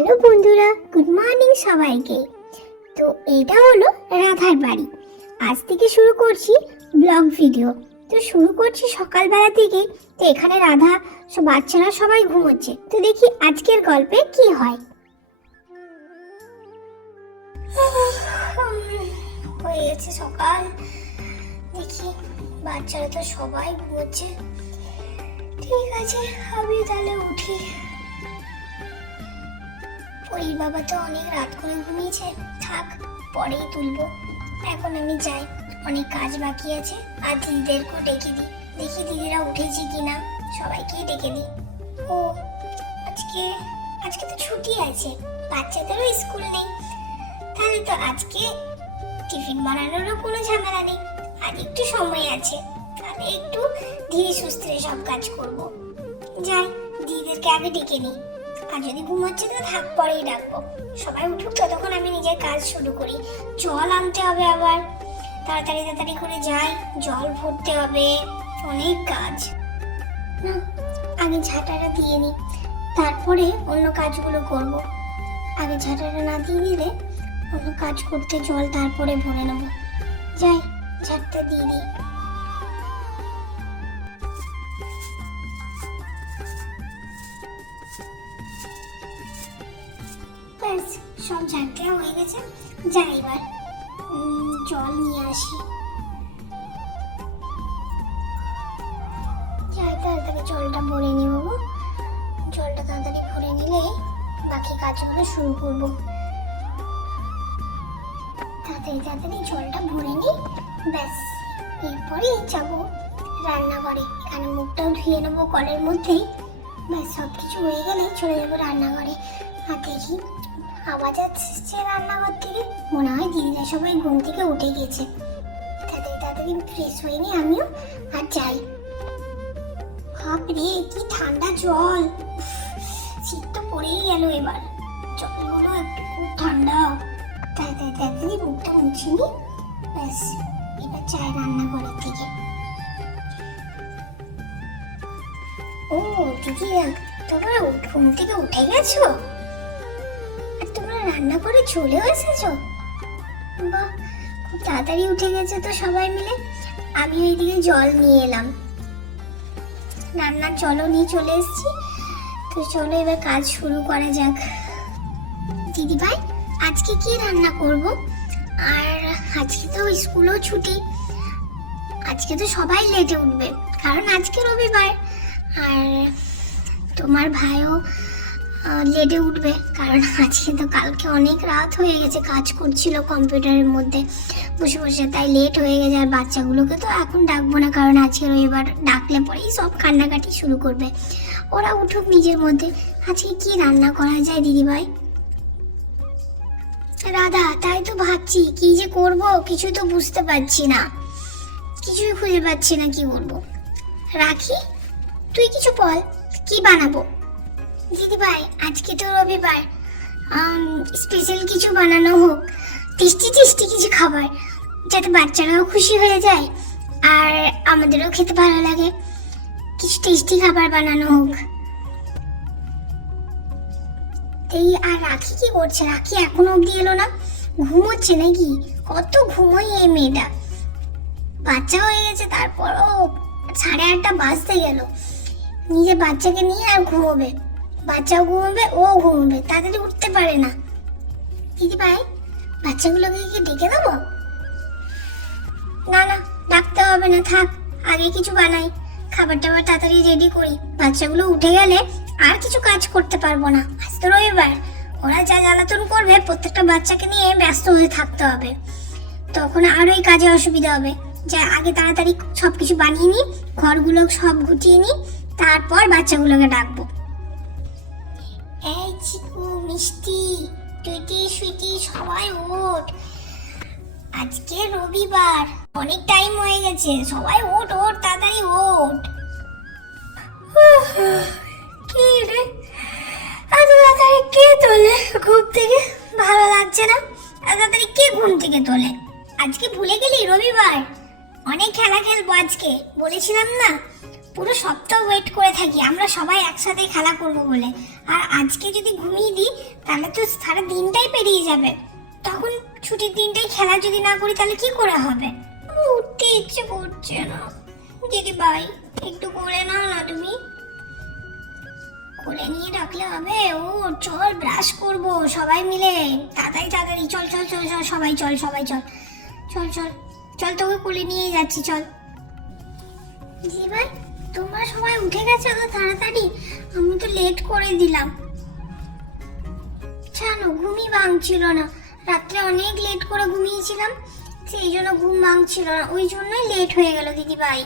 Hello বন্ধুরা, good morning সবাইকে। তো এটা হলো রাধার বাড়ি। আজ থেকে শুরু করছি ব্লগ ভিডিও। তো শুরু করছি সকালবেলা থেকে। তো এখানে রাধা বাচ্চারা সবাই ঘুমোচ্ছে। তো দেখি আজকের গল্পে কি হয়। হয়ে গেছে সকাল, দেখি বাচ্চারা তো সবাই ঘুমোচ্ছে। ঠিক আছে, আমি তাহলে উঠি। ওই বাবা তো অনেক রাত করে ঘুমিয়েছে, থাক পরেই তুলবো। এখন আমি যাই, অনেক কাজ বাকি আছে। আর দিদিদেরকেও ডেকে দিই, দেখি দিদিরা উঠেছে কিনা। সবাইকেই ডেকে দিই। ও আজকে তো ছুটি আছে, বাচ্চাদেরও স্কুল নেই। তাহলে তো আজকে টিফিন বানানোরও কোনো ঝামেলা নেই। আর একটু সময় আছে, তাহলে একটু ধীরে সুস্থে সব কাজ করব। যাই, দিদিদেরকে আগে ডেকে নিই। আর যদি ঘুমাচ্ছে তো থাক, পরেই ডাকবো। সবাই উঠুক, ততক্ষণ আমি নিজের কাজ শুরু করি। জল আনতে হবে, আবার তাড়াতাড়ি করে যাই, জল ভরতে হবে, অনেক কাজ। না, আগে ঝাঁটাটা দিয়ে নিই, তারপরে অন্য কাজগুলো করব। আগে ঝাঁটাটা না দিয়ে দিলে অন্য কাজ করতে জল তারপরে ভরে নেব। যাই, ঝাঁটটা দিয়ে দিই। সব ঝাঁট দেওয়া হয়ে গেছে। যাই, এবার জল নিয়ে আসি। যাই, তাড়াতাড়ি জলটা ভরে নিয়ে বাবু। জলটা তাড়াতাড়ি ভরে নিলে বাকি কাজগুলো শুরু করব। তাড়াতাড়ি জলটা ভরে নিই, ব্যাস। এরপরে যাবো রান্নাঘরে। এখানে মুখটাও ধুয়ে নেবো কলের মধ্যেই। ব্যাস, সব কিছু হয়ে গেলে চলে যাবো রান্নাঘরে। আর দেখি আওয়াজ আসছে রান্নাঘর থেকে, মনে হয় দিদিরা সবাই ঘুম থেকে উঠে গেছে। তাড়াতাড়ি ফ্রেশ হয়ে নি আমিও, আর যাই। বাপরে, কি ঠান্ডা জল! শীত তো পড়েই গেল এবার। জলগুলো একটু খুব ঠান্ডা। তাড়াতাড়ি মুখটা মুছে নি, ব্যাস। এবার যাই রান্নাঘরের থেকে। ও দিদিরা, তোমরা ঘুম থেকে উঠে গেছো? রান্না করে চলেও এসেছো? বাহ, খুব তাড়াতাড়ি উঠে গেছে তো সবাই মিলে। আমি ওইদিকে জল নিয়ে এলাম, রান্নার জলও নিয়ে চলে এসেছি। তো চলো এবার কাজ শুরু করা যাক। দিদি ভাই, আজকে কি রান্না করব? আর আজকে তো স্কুলও ছুটি। আজকে তো সবাই লেটে উঠবে, কারণ আজকে রবিবার। আর তোমার ভাইও লেটে উঠবে, কারণ আজকে তো কালকে অনেক রাত হয়ে গেছে, কাজ করছিল কম্পিউটারের মধ্যে বসে বসে, তাই লেট হয়ে গেছে। আর বাচ্চাগুলোকে তো এখন ডাকবো না, কারণ আজকে রবিবার, ডাকলে পরেই সব কান্নাকাটি শুরু করবে। ওরা উঠুক নিজের মধ্যে। আজকে কি রান্না করা যায় দিদিভাই? রাধা, তাই তো ভাবছি কি যে করব, কিছু তো বুঝতে পারছি না, কিছুই খুঁজে পাচ্ছি না কি করব। রাখি, তুই কিছু বল, কি বানাবো? দিদি ভাই, আজকে তো রবিবার, স্পেশাল কিছু বানানো হোক, টেস্টি কিছু খাবার, যাতে বাচ্চারাও খুশি হয়ে যায় আর আমাদেরও খেতে ভালো লাগে। কিছু টেস্টি খাবার বানানো হোক। এই, আর রাখি কি করছে? রাখি এখনো অব্দি এলো না, ঘুমোচ্ছে নাকি? কত ঘুমোই এই মেয়েটা। বাচ্চা হয়ে গেছে, তারপরও 8:30 বাজতে গেল। নিজে বাচ্চাকে নিয়ে আর ঘুমোবে, বাচ্চাও ঘুমোবে, ও ঘুমোবে, তাড়াতাড়ি উঠতে পারে না। দিদি ভাই, বাচ্চাগুলোকে কি ডেকে দেবো? না, ডাকতে হবে না, থাক। আগে কিছু বানাই, খাবার টাবার তাড়াতাড়ি রেডি করি। বাচ্চাগুলো উঠে গেলে আর কিছু কাজ করতে পারবো না। আজ তো রবিবার, ওরা যা জ্বালাতন করবে, প্রত্যেকটা বাচ্চাকে নিয়ে ব্যস্ত হয়ে থাকতে হবে, তখন আরোই কাজে অসুবিধা হবে। যা, আগে তাড়াতাড়ি সবকিছু বানিয়ে নিই, ঘরগুলো সব গুটিয়ে নিই, তারপর বাচ্চাগুলোকে ডাকবো। এই চিকু, মিষ্টি, টুইটি, সুইটি, সবাই ওঠ। আজকে রবিবার, অনেক টাইম হয়ে গেছে, সবাই ওঠ, তাড়াতাড়ি ওঠ। কি রে, এত তাড়াতাড়ি কে তোলে ঘুম থেকে? ভালো লাগছে না। এত তাড়াতাড়ি কে ঘুম থেকে তোলে? আজকে ভুলে গেলি রবিবার? অনেক খেলা খেলবো আজকে, বলেছিলাম না? পুরো সপ্তাহ ওয়েট করে থাকি আমরা সবাই একসাথে খেলা করব বলে। আর আজকে যদি ঘুমিয়ে দিই তাহলে তো সারা দিনটাই পেরিয়ে যাবে। তখন ছুটির দিনটাই খেলা যদি না করি তাহলে কি করে হবে? উঠতে ইচ্ছে করছে না। দিদি ভাই একটু করে নাও না তুমি। করে নিয়ে রাখলে হবে? ও চল ব্রাশ করব সবাই মিলে, তাড়াতাড়ি তাড়াতাড়ি চল চল চল চল সবাই চল সবাই চল চল চল চল, তোকে কোলে নিয়ে যাচ্ছি চল। দিদি ভাই তোমরা সবাই উঠে গেছে তো তাড়াতাড়ি, আমি তো লেট করে দিলাম। জানো ঘুমই ভাঙছিল না, রাত্রে অনেক লেট করে ঘুমিয়েছিলাম, সেই জন্য ঘুম ভাঙছিল না, ওই জন্যই লেট হয়ে গেল। দিদি ভাই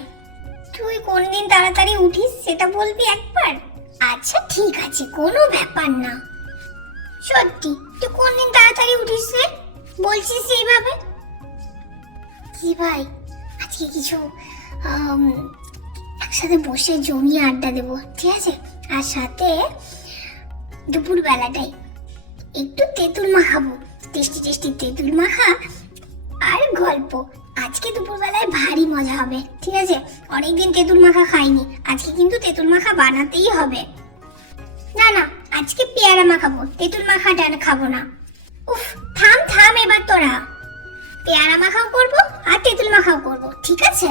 তুই কোন দিন তাড়াতাড়ি উঠিস সেটা বলবি একবার? আচ্ছা ঠিক আছে, কোনো ব্যাপার না। সত্যি তুই কোন দিন তাড়াতাড়ি উঠিস রে, বলছিস সেইভাবে। দিদি ভাই আজকে কিছু একসাথে বসে জমিয়ে আড্ডা দেবো, ঠিক আছে? আর সাথে দুপুর বেলাটাই একটু তেঁতুল মাখাবো, টেস্টি টেস্টি তেঁতুল মাখা আর গল্প। আজকে দুপুরবেলায় ভারী মজা হবে, ঠিক আছে? অনেকদিন তেঁতুল মাখা খাইনি, আজকে কিন্তু তেঁতুল মাখা বানাতেই হবে। না না আজকে পেয়ারা মাখাবো, তেঁতুল মাখাটা খাবো না। উফ থাম থাম এবার তোরা, পেয়ারা মাখাও করবো আর তেঁতুল মাখাও করবো, ঠিক আছে?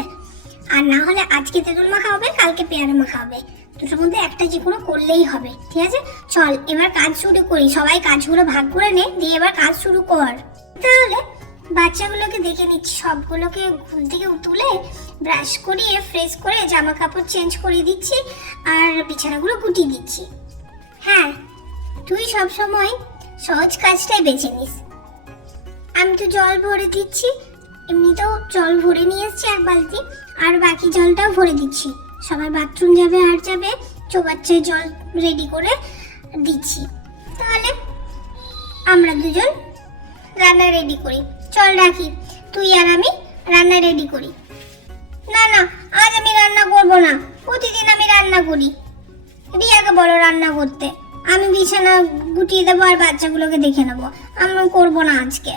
আর না হলে আজকে তেঁতুল মাখা হবে, কালকে পেয়ারা মাখা হবে, দুটোর মধ্যে একটা যে কোনো করলেই হবে, ঠিক আছে? চল এবার কাজ শুরু করি, সবাই কাজগুলো ভাগ করে নে, দিয়ে এবার কাজ শুরু কর। তাহলে বাচ্চাগুলোকে দেখে নিচ্ছি, সবগুলোকে ঘুম থেকে তুলে ব্রাশ করিয়ে ফ্রেশ করে জামা কাপড় চেঞ্জ করিয়ে দিচ্ছি আর বিছানাগুলো গুটিয়ে দিচ্ছি। হ্যাঁ তুই সব সময় সহজ কাজটাই বেছে নিস। আমি তো জল ভরে দিচ্ছি, এমনিতেও জল ভরে নিয়ে এসছি এক বালতি, আর বাকি জলটাও ভরে দিচ্ছি। সবাই বাথরুম যাবে আর যাবে, চৌবাচ্চায় জল রেডি করে দিচ্ছি। তাহলে আমরা দুজন রান্না রেডি করি, চল রাখি, তুই আর আমি রান্না রেডি করি। না না আজ আমি রান্না করব না, প্রতিদিন আমি রান্না করি। রিয়াকে বলো রান্না করতে, আমি বিছানা গুটিয়ে দেবো আর বাচ্চাগুলোকে দেখে নেবো, আমি করব না আজকে।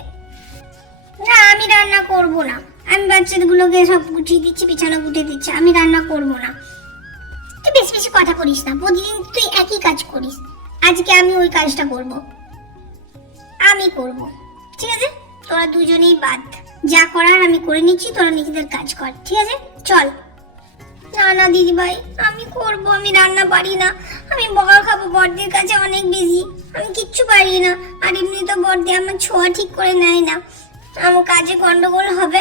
না আমি রান্না করব না, আমি বাচ্চাগুলোকে সব গুছিয়ে দিচ্ছি, বিছানা গুটিয়ে দিচ্ছি, আমি রান্না করব না। তুই বেশি বেশি কথা বলিস না, প্রতিদিন তুই একই কাজ করিস, আজকে আমি ওই কাজটা করব, আমি করব, ঠিক আছে? তোরা দুজনেই বাদ, যা করার আমি করে নিচ্ছি, তোরা নিজেদের কাজ কর, ঠিক আছে? চল। না না দিদি ভাই আমি করব, আমি রান্না পারি না, আমি বকা খাবো, বড়দের কাছে অনেক বিজি, আমি কিচ্ছু পারি না। আর এমনি তো বড়দি আমার ছোঁয়া ঠিক করে নেয় না, আমার কাজে গন্ডগোল হবে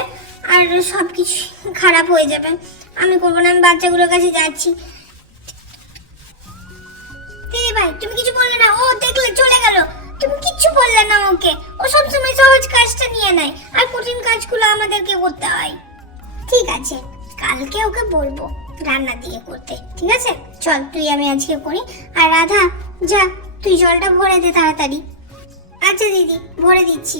আর সব কিছু খারাপ হয়ে যাবে, আমি করবো না, আমি বাচ্চাগুলোর কাছে যাচ্ছি। দিদি ভাই তুমি কিছু বললে না, ও দেখলে চলে গেল, তুমি কিচ্ছু বললে না ওকে, ও সবসময় সহজ কাজটা নিয়ে নেয় আর কঠিন কাজগুলো আমাদেরকে করতে হয়। ঠিক আছে কালকে ওকে বলবো রান্না দিয়ে করতে, ঠিক আছে? চল তুই আমি আজকে করি, আর রাধা যা তুই জলটা ভরে দে তাড়াতাড়ি। আচ্ছা দিদি ভরে দিচ্ছি।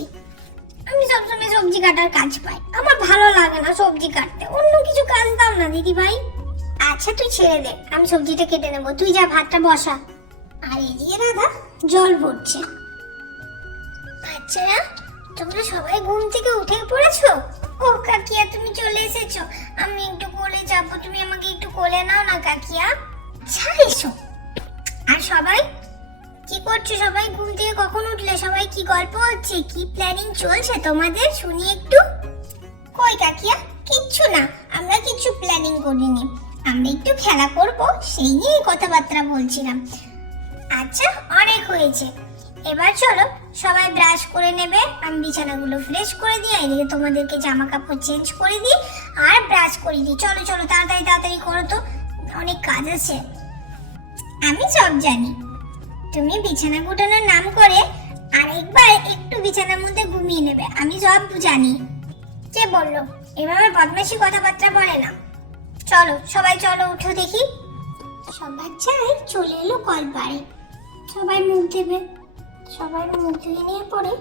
আমি সবসময় সবজি কাটার কাজ পাই, আমার ভালো লাগে না সবজি কাটতে, অন্য কিছু কাজ দাও না দিদি ভাই। আচ্ছা তুই ছেড়ে দে, আমি সবজিটা কেটে নেবো, তুই যা ভাতটা বসা। আর এদিকে রাধা জল ভরছে। বাচ্চারা তোমরা সবাই ঘুম থেকে উঠে পড়েছো? ও কাকিয়া তুমি চলে এসেছো, আমি একটু কোলে যাব, তুমি আমাকে একটু কোলে নাও না কাকিয়া। আচ্ছা এসো। আর সবাই কি করছো? সবাই ঘুম থেকে কখন উঠলে? সবাই কি গল্প হচ্ছে, কি প্ল্যানিং চলছে তোমাদের, শুনি একটু। কই কাকিয়া কিচ্ছু না, আমরা কিছু প্ল্যানিং করিনি, আমরা একটু খেলা করব সেই নিয়ে কথাবার্তা বলছিলাম। আচ্ছা অনেক হয়েছে, এবার চলো সবাই ব্রাশ করে নেবে, আমি বিছানাগুলো ফ্রেশ করে দিই, এদিকে তোমাদেরকে জামা কাপড় চেঞ্জ করে দিই আর ব্রাশ করে দিই। চলো চলো তাড়াতাড়ি তাড়াতাড়ি করো তো, অনেক কাজ আছে। আমি সব জানি, তুমি বিছানা গোটানোর নাম করে আরেকবার একটু বিছানার মধ্যে ঘুমিয়ে নেবে, আমি সব জানি। কে বললো এভাবে বদমাশি কথাবার্তা বলে না? চলো সবাই চলো উঠো দেখি। সব বাচ্চাই চলে এলো কলপাড়ে, সবাই মুখ দেবে, সবাই মুখ ধুয়ে নিয়ে পরে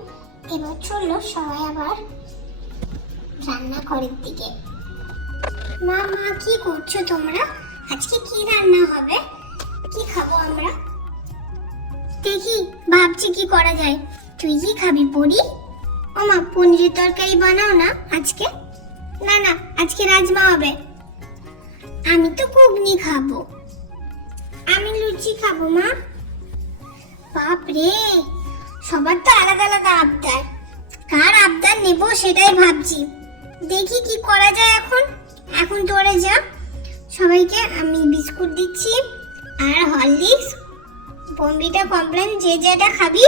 এবার চললো সবাই আবার রান্নাঘরের দিকে। মা মা কি করছো তোমরা? আজকে কি রান্না হবে, কি খাবো আমরা? দেখি ভাবছি কি করা যায়। তুই কি খাবি পরি? ও মা পনিরের তরকারি বানাও না আজকে। না না আজকে রাজমা হবে। আমি তো ঘুগনি খাবো। আমি লুচি খাবো মা। বাপ রে সবার তো আলাদা আলাদা আবদার, কার আবদার নেব সেটাই ভাবছি। দেখি কি করা যায় এখন। এখন তোরা যা, সবাইকে আমি বিস্কুট দিচ্ছি আর হরলিক্স, বম্বিটা কমপ্লেন, যে যেটা খাবি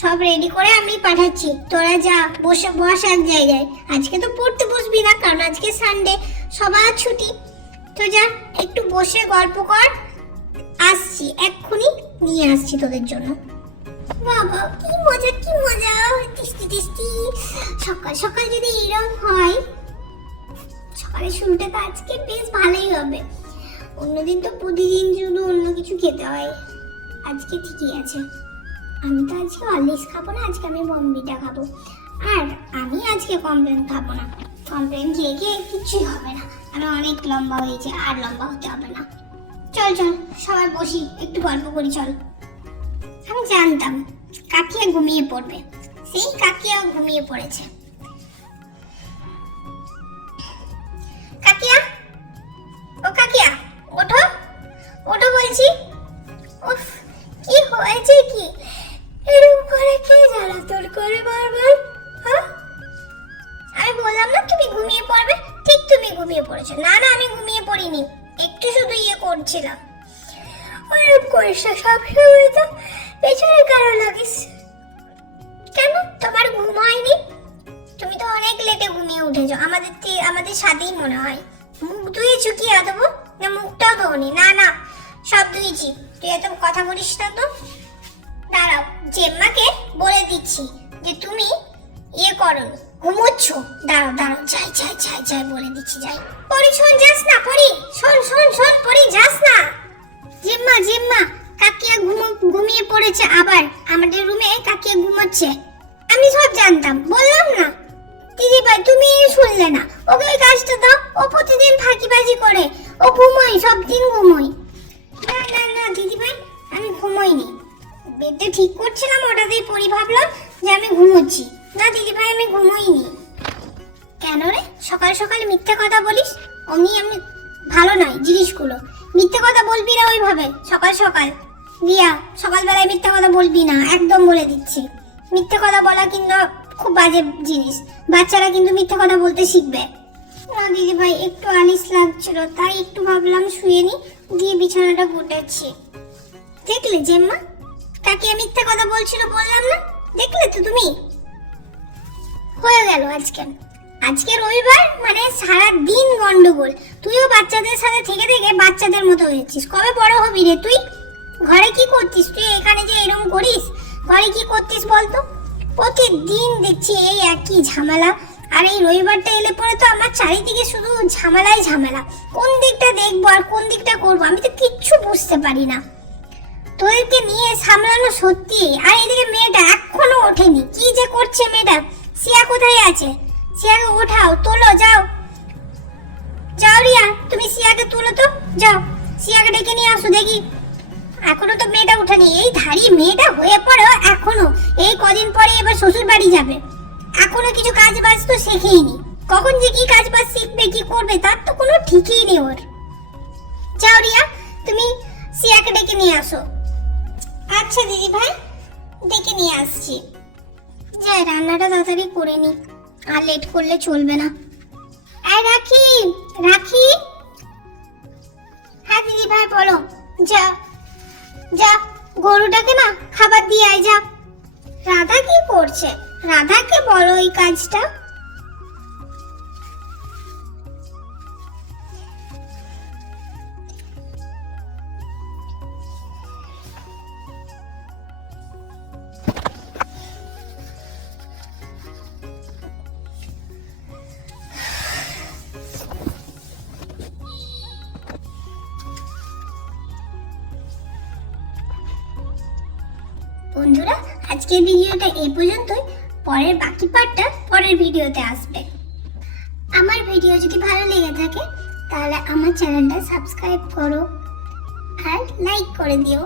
সব রেডি করে আমি পাঠাচ্ছি। তোরা যা, বসে বস এক জায়গায়। আজকে তো পড়তে বসবি না, কারণ আজকে সানডে, সবার ছুটি। তো যা, একটু বসে গল্প কর, আসছি এক্ষুনি, নিয়ে আসছি তোদের জন্য। বাবা কি মজা, কি মজা, টেস্টি টেস্টি। সকাল সকাল যদি এরকম হয়, সকালের শুরুটা তো আজকে বেশ ভালোই হবে। অন্যদিন তো প্রতিদিন শুধু অন্য কিছু খেতে হয়, আজকে ঠিকই আছে। আমি তো আজকে হরলিক্স খাবো না, আজকে আমি বম্বিটা খাবো। আর আমি আজকে কমপ্লেন খাবো না, কমপ্লেন খেয়ে খেয়ে কিছুই হবে না। আমি অনেক লম্বা হয়েছে, আর লম্বা হতে হবে না। চল চল সবাই বসি, একটু গল্প করি চল। আমি জানতাম কাকিয়া ঘুমিয়ে পড়বে, সেই কাকিয়া ঘুমিয়ে পড়েছে। কাকিয়া, ও কাকিয়া, ওঠো ওঠো বলছি। উফ, কি হয়েছে কি? এরকম করে কে জ্বালাতন করে বারবার? হ্যাঁ, আমি বললাম না তুমি ঘুমিয়ে পড়বে, ঠিক তুমি ঘুমিয়ে পড়েছো। না না, আমি ঘুমিয়ে পড়িনি, একটু শুধু করছিলাম। ওরকম করিস না, সবসময় তো পেছনে কারো লাগিস কেন? তোমার ঘুম হয়নি? তুমি তো অনেক লেটে ঘুমিয়ে উঠেছো, আমাদের সাথেই মনে হয়। মুখ ধুয়েছো কি আদব? না মুখটাও ধোনি? না না, সব ধুয়েছি। তুই এত কথা বলিস না তো। দাঁড়াও, জেম্মাকে বলে দিচ্ছি যে তুমি করো, ঘুমোচ্ছ। দাঁড়াও দাঁড়াও, যাই যাই যাই যাই বলে দিচ্ছি, যাই। পরি শোন, যাস না পরি, শোন শোন শোন পরি, যাস না। জেম্মা জেম্মা, কাকিয়া ঘুমিয়ে পড়েছে আবার, আমাদের রুমে কাকিয়া ঘুমোচ্ছে। আমি সব জানতাম, বললাম না। দিদি ভাই তুমি শুনলে না, ওকে ওই কাজটা দাও। ও প্রতিদিন ফাঁকিবাজি করে, ও ঘুমোই, সব দিন ঘুমোই। না না না দিদি ভাই, আমি ঘুমোইনি, বেডটা ঠিক করছিলাম, ওটাতেই পরি ভাবলাম যে আমি ঘুমোচ্ছি। না দিদি ভাই, আমি ঘুমোইনি। কেন রে, সকাল সকাল মিথ্যে কথা বলিস? অমনি আমি ভালো নয় জিনিসগুলো, মিথ্যে কথা বলবি না ওইভাবে সকাল সকাল। রিয়া, সকালবেলায় মিথ্যে কথা বলবি না, একদম বলে দিচ্ছি। মিথ্যে কথা বলা কিন্তু খুব বাজে জিনিস, বাচ্চারা কিন্তু মিথ্যে কথা বলতে শিখবে না। দিদি ভাই, একটু আলিশ লাগছিল, তাই একটু ভাবলাম শুয়ে নি, দিয়ে বিছানাটা গুটাচ্ছি। দেখলে জেম্মা, কাকিয়া মিথ্যে কথা বলছিল, বললাম না? দেখলে তো তুমি। হয়ে গেল আজকে রবিবার, মানে সারা দিন গন্ডগোল। তুইও বাচ্চাদের সাথে থেকে থেকে বাচ্চাদের মতো হয়েছিস। কবে বড় হবি রে তুই? ঘরে কি করতিস তুই? এখানে যে এরকম করিস, ঘরে কি করতিস বলতো? প্রতিদিন দেখছি এই একই ঝামেলা। আর এই রবিবারটা এলে পরে তো আমার চারিদিকে শুধু ঝামেলাই ঝামেলা। কোন দিকটা দেখবো আর কোন দিকটা করবো আমি তো কিচ্ছু বুঝতে পারি না। তোদেরকে নিয়ে সামলানো সত্যি। আর এদিকে মেয়েটা এখনো ওঠেনি, কি যে করছে মেয়েটা। সিয়া কোথায় আছে? সিয়াকে ওঠাও, তোলো, যাও যাও রিয়া, তুমি সিয়াকে তুলো তো, যাও সিয়াকে ডেকে নিয়ে আসো দেখি। এখনো তো মেয়েটা ওঠেনি, এই ধাড়ি মেয়েটা হয়ে পড়েও এখনো, এই কদিন পরে এবার শ্বশুর বাড়ি যাবে, এখনো কিছু কাজ বাজ তো শেখেইনি। কখন যে কি কাজ বাজ শিখবে, কি করবে, তার তো কোনো ঠিকই নেই ওর। যাও রিয়া, তুমি সিয়াকে ডেকে নিয়ে আসো। আচ্ছা দিদি ভাই, ডেকে নিয়ে আসছি। যাই, রান্নাটা তাড়াতাড়ি করে নি, আর লেট করলে চলবে না। এই রাখি রাখি। হ্যাঁ দিদি ভাই বলো। যা যা, গরুটাকে না খাবার দিয়ে আয়, যা। রাধা কি করছে? রাধাকে বলো এই কাজটা। বন্ধুরা, আজকের ভিডিওটা এই পর্যন্তই। পরের বাকি পার্টটা পরের ভিডিওতে আসবে। আমার ভিডিও যদি ভালো লেগে থাকে তাহলে আমার চ্যানেলটা সাবস্ক্রাইব করো আর লাইক করে দিও।